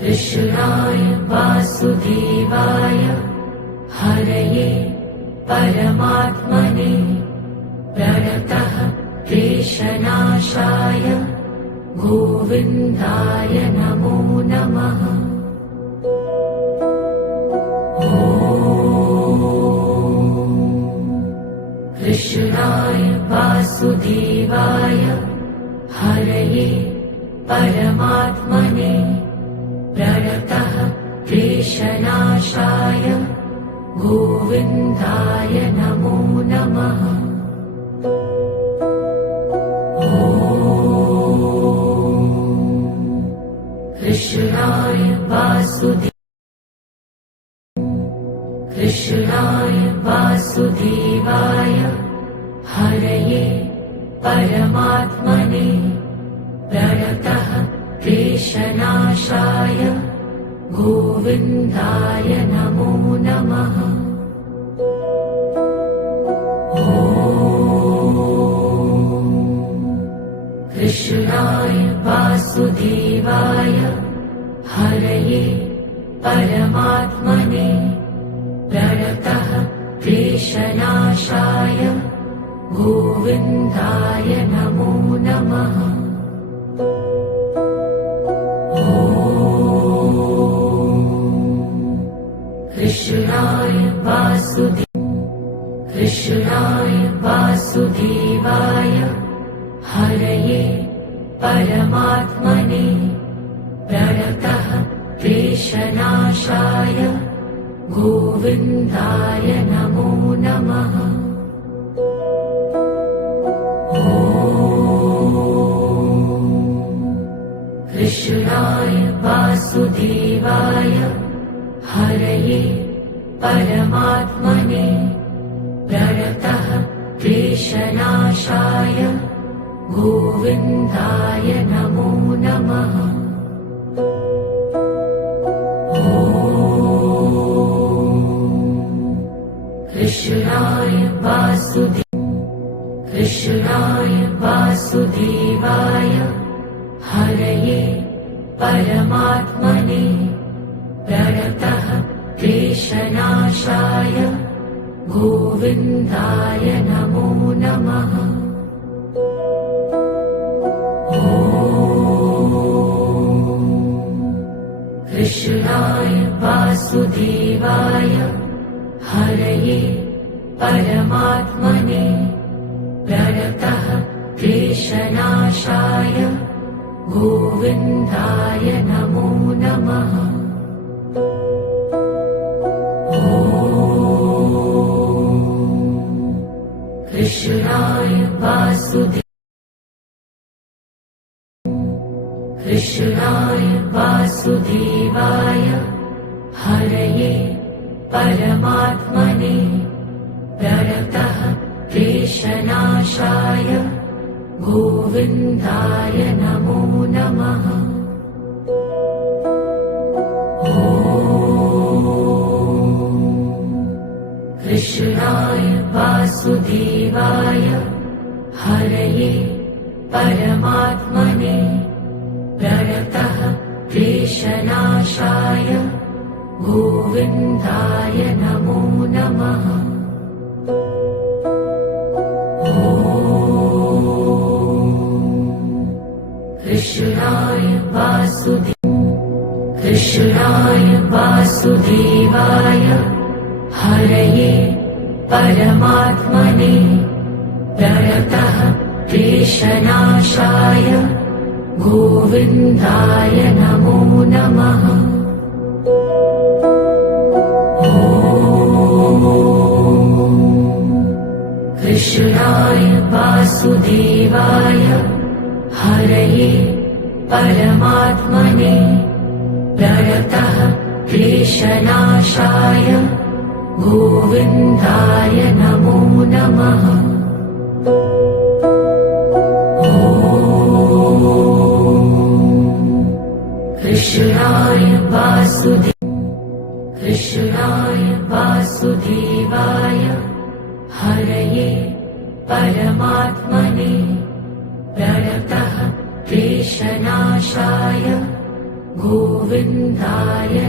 कृष्णाय वासुदेवाय हरये परमात्मने प्रणतः क्लेशनाशाय गोविन्दाय नमो नमः। कृष्णाय वासुदेवाय हरये परमात्मने प्रणतः क्लेशनाशाय गोविन्दाय नमो नमः। कृष्णाय वासुदेवाय हरये परमात्मने प्रणतः क्लेशनाशाय गोविन्दाय नमो नमः। कृष्णाय वासुदेवाय हरये परमात्मने प्रणतः क्लेशनाशाय गोविन्दाय नमो नमः। कृष्णाय वासुदेवाय हरये परमात्मने प्रणतः क्लेशनाशाय गोविन्दाय नमो नमः। कृष्णाय वासुदेवाय हरये परमात्मने प्रणतः क्लेशनाशाय गोविन्दाय नमो नमः। कृष्णाय वासुदेवाय हरये परमात्मने प्रणतः क्लेशनाशाय गोविन्दाय नमो नमः। कृष्णाय वासुदेवाय हरये परमात्मने प्रणतः क्लेशनाशाय गोविन्दाय नमो नमः। कृष्णाय वासुदेवाय हरये परमात्मने प्रणतः क्लेशनाशाय गोविन्दाय नमो नमः। कृष्णाय वासुदेवाय हरये परमात्मने प्रणतः क्लेशनाशाय गोविन्दाय नमो नमः। कृष्णाय वासुदेवाय हरये परमात्मने प्रणतः क्लेशनाशाय गोविन्दाय नमो नमः। कृष्णाय वासुदेवाय हरये परमात्मने प्रणतः क्लेशनाशाय गोविन्दाय नमो नमः। कृष्णाय वासुदेवाय हरये परमात्मने प्रणतः क्लेशनाशाय गोविन्दाय